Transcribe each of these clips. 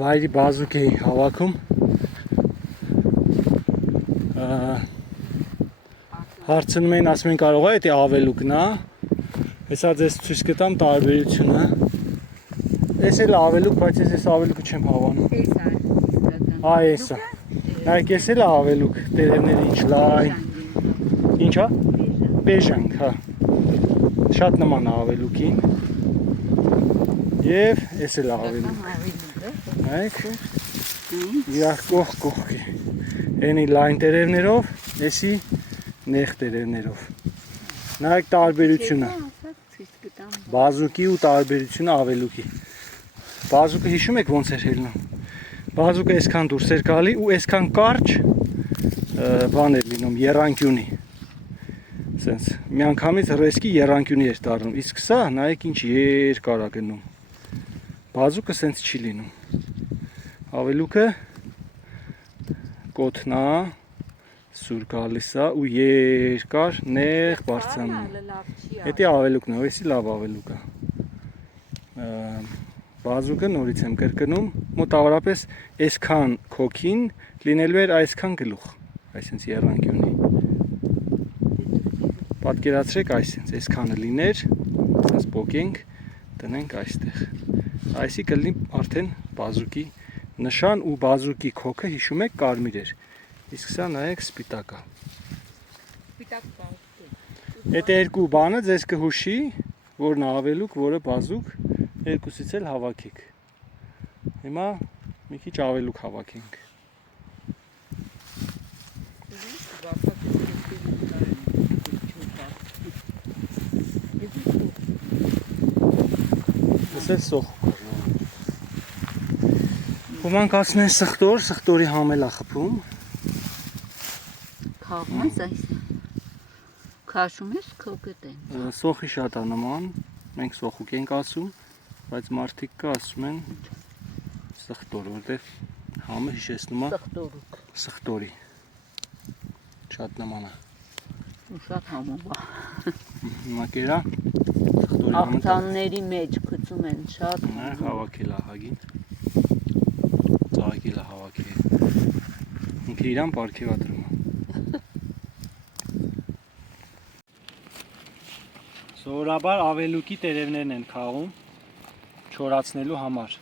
վայրի բազուկ էի հավաքում հարցնում էին ասում են կարող է դա ավելուկն է հեսա ձեզ ցույց կտամ տարբերությունը Ես էլ ավելուկ բայց ես ավելուկը չեմ հավանում Էսա նայեք ես էլ ավելուկ տերևները ինչ լայն Ինչա բեժանք հա շատ նման ավելուկին Եվ ես էլ ավելուկ Նայեք իրար կողքի Էնի լայն տերևներով Էսի նեղ տերևներով Նայեք տարբերությունը Բազուկի ու տարբերությունը ավելուկի Բազուկը հիշում եք ոնց էր հելնում Բազուկը այսքան դուրս էր գալի ու այսքան կարճ բան էր լինում եռանկյունի Սենց միանգամից ռեսկի եռանկյունի էր դառնում իսկ սա նայեք ինչ երկար է գնում Բազուկը սենց չի լինում Ավելուկը կոթնա սուր գալիս է ու երկար նեղ բարձրանում Դա ավելուկն է, էսի լավ ավելուկ է Բազուկը նորից եմ կրկնում մոտավորապես այսքան քոքին լինելու էր այսքան գլուխ այսինքն եռանկյունի Պատկերացրեք այսքանը լիներ ասես փոկենք տնենք այստեղ Այսի կլինի արդեն բազուկի նշան ու բազուկի քոքը հիշում եք կարմիր էր իսկ սա նայեք սպիտակ է Սպիտակ բազուկ Այդ երկու բանը ձեզ կհուշի որն ավելուկ որը բազուկ երկուսից էլ հավաքեք Հիմա մի քիչ ավելուկ հավաքենք Ես սոխ Ոմանք ասում են սխտորի համել է խփում Քաղում ես այս Քաշում ես քոկետ են Սոխի շատ է նման Մենք սոխուկ ենք ասում Բայց մարդիկ կա ասում են Սխտոր որտեղ համը հիշեցնում է Սխտորի Շատ նման է Շատ համով է Հիմա կերա Աղթանների մեջ գցում են շատ Հավաքել է հագին Ծաղիկել է հավաքել Ինքը իրան պարգևատրում է Սովորաբար ավելուկի տերևներն են քաղում չորացնելու համար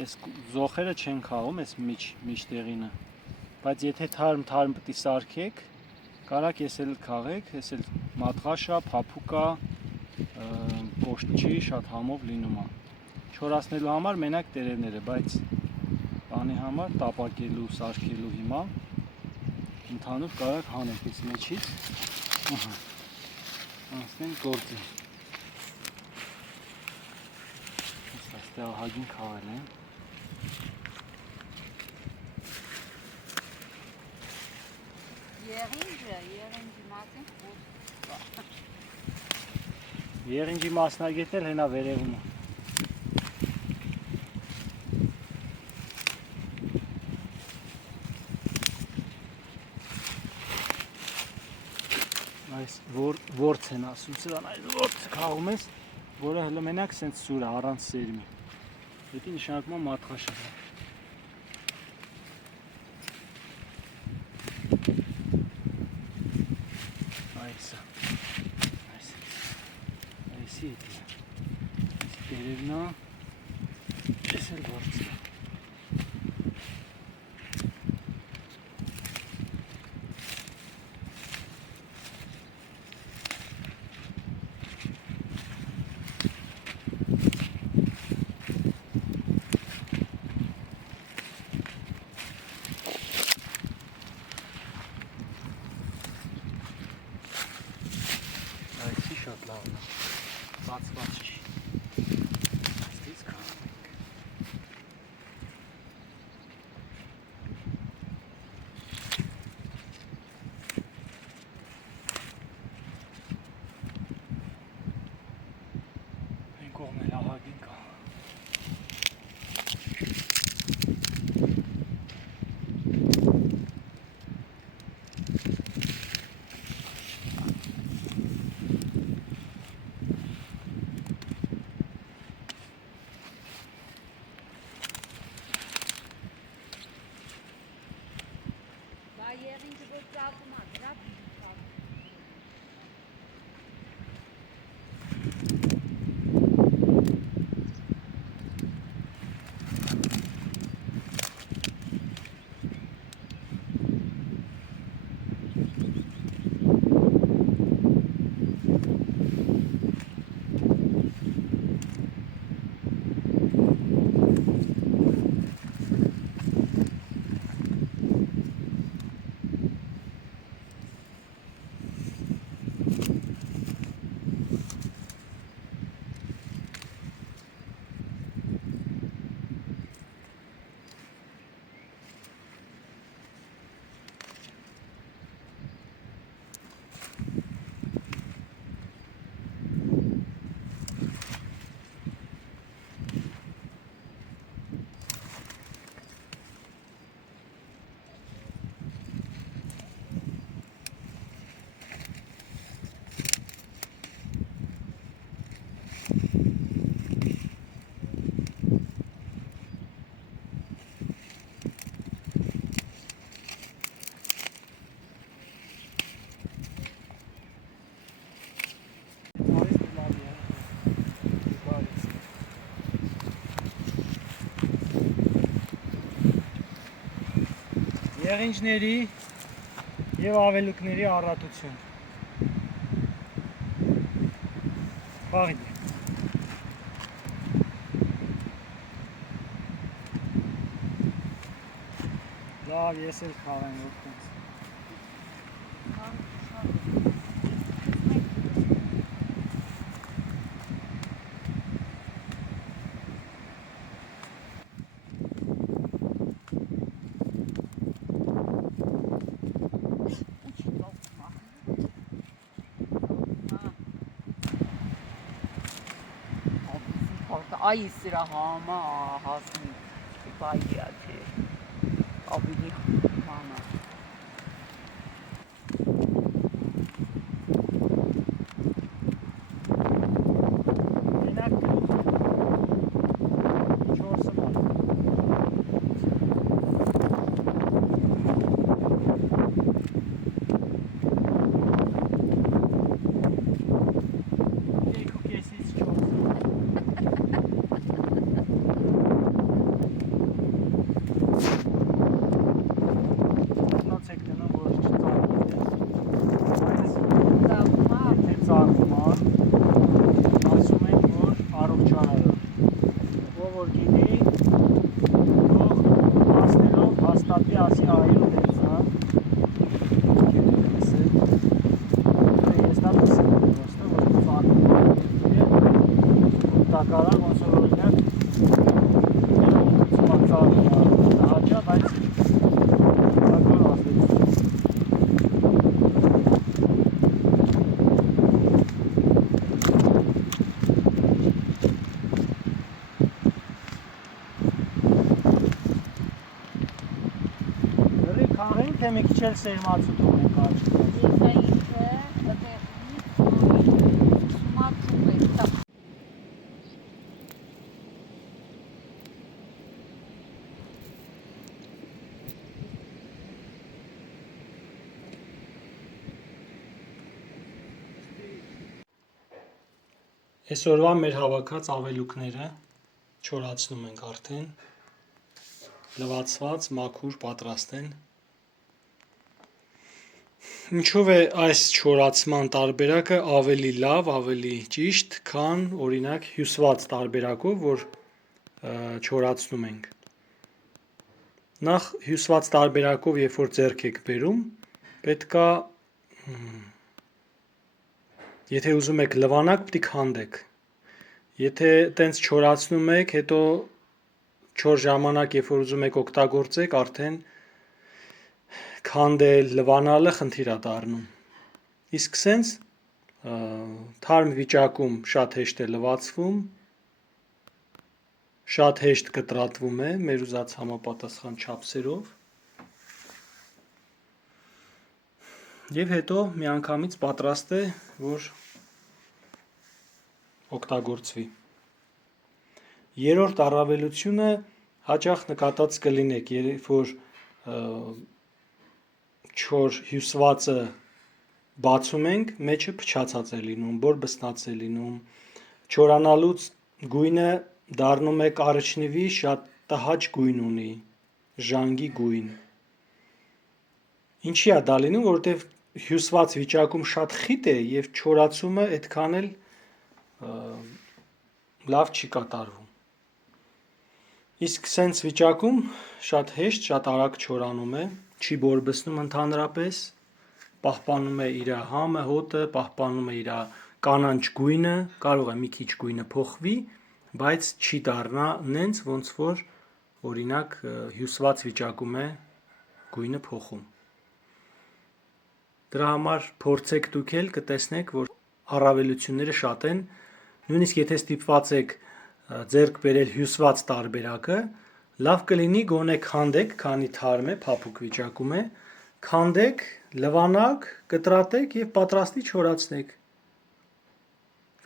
Այս զոխերը չեն քաղում, այս միջտեղինը Բայց եթե թարմ պտի սարքեք կարակ ես էլ քաղեք, ես էլ մատղաշա, փափուկա, կոշտչի շատ համով լինում է Չորացնելու համար մենակ տերևները, բայց բանի համար տապակելու, սարքելու հիմա ընդհանուր կարակ հանեք այս մեջից Անցնենք գործի Այստեղ հագին քաղել են Եղինջի մասնագետն էլ հենա վերևում է Այս որց են ասում սրան այս որցը քաղում ես որը հլը մենակ սենց սուր է առանց սերմի Դա նշանակում է մատղաշա Այսի տերևնա Ես էլ որցն է Շատ լավն է, բացված չի Աստից կանում ենք Են կողմել ահագին կա Եղինջների եւ ավելուկների առատություն։ Բաղին է։ Լավ, ես էլ խաղեմ որտենց։ Ay sıra hama hasmi bayatı abili hama Մի քիչ էլ սերմացուտում ենք Այսօրվա մեր հավաքած ավելուկները չորացնում ենք արդեն, լվացված, մաքուր պատրաստ են։ Ինչով է այս չորացման տարբերակը ավելի լավ, ավելի ճիշտ, քան օրինակ հյուսված տարբերակով, որ չորացնում ենք։ Նախ հյուսված տարբերակով, երբ որ ձեռք եք բերում, պետքա եթե ուզում եք լվանակ, պետք է քանդեք։ Եթե տենց չորացնում եք, հետո չոր ժամանակ, երբ որ ուզում եք օգտագործեք, արդեն քանդել, լվանալը խնդիր է դառնում։ Իսկ սենց թարմ վիճակում շատ հեշտ է լվացվում, շատ հեշտ կտրատվում է մեր ուզած համապատասխան չափսերով եւ հետո միանգամից պատրաստ է, որ օգտագործվի։ Երրորդ առավելությունը հաճախ նկատած կլինեք, երբ որ չոր հյուսվածը բացում ենք, մեջը փչացած է լինում, բորբստած է լինում, չորանալուց գույնը դառնում է կարճնիվի, շատ տհաճ գույն ունի, ժանգի գույն։ Ինչի է դա լինում, որովհետև հյուսված վիճակում շատ խիտ է եւ չորացումը այդքան էլ լավ չի կատարվում։ Իսկ սենց վիճակում շատ հեշտ, շատ արագ չորանում է, չի բորբսնում ընդհանրապես, պահպանում է իր համը, հոտը, պահպանում է իր կանաչ գույնը, կարող է մի քիչ գույնը փոխվի, բայց չի դառնա նենց, ոնց որ օրինակ հյուսված վիճակում է գույնը փոխում։ Դրա համար փորձեք դուք էլ կտեսնեք, որ առավելությունները շատ են, նույնիսկ եթե ստիպված եք ձեռք բերել հյուսված տարբերակը, լավ կլինի գոնե քանդեք, քանի թարմ է, փափուկ վիճակում է, քանդեք, լվանակ, կտրատեք եւ պատրաստի չորացնեք։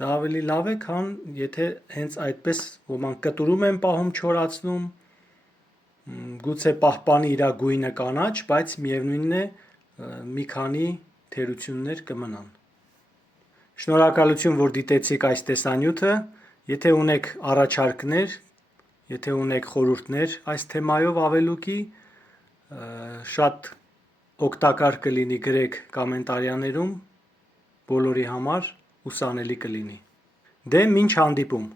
Դա ավելի լավ է, քան եթե հենց այդպես ոմանք կտուրում են պահում չորացնում, գուցե պահպանի իր գույնը կանաչ, բայց միևնույնն է մի քանի թերություններ կմնան։ Շնորհակալություն, որ դիտեցիք այս տեսանյութը, եթե ունեք առաջարկներ, եթե ունեք խորհուրդներ այս թեմայով ավելուկի, շատ օգտակար կլինի գրեք կոմենտարիաներում, բոլորի համար ուսանելի կլինի։ Դե մինչ հանդիպում։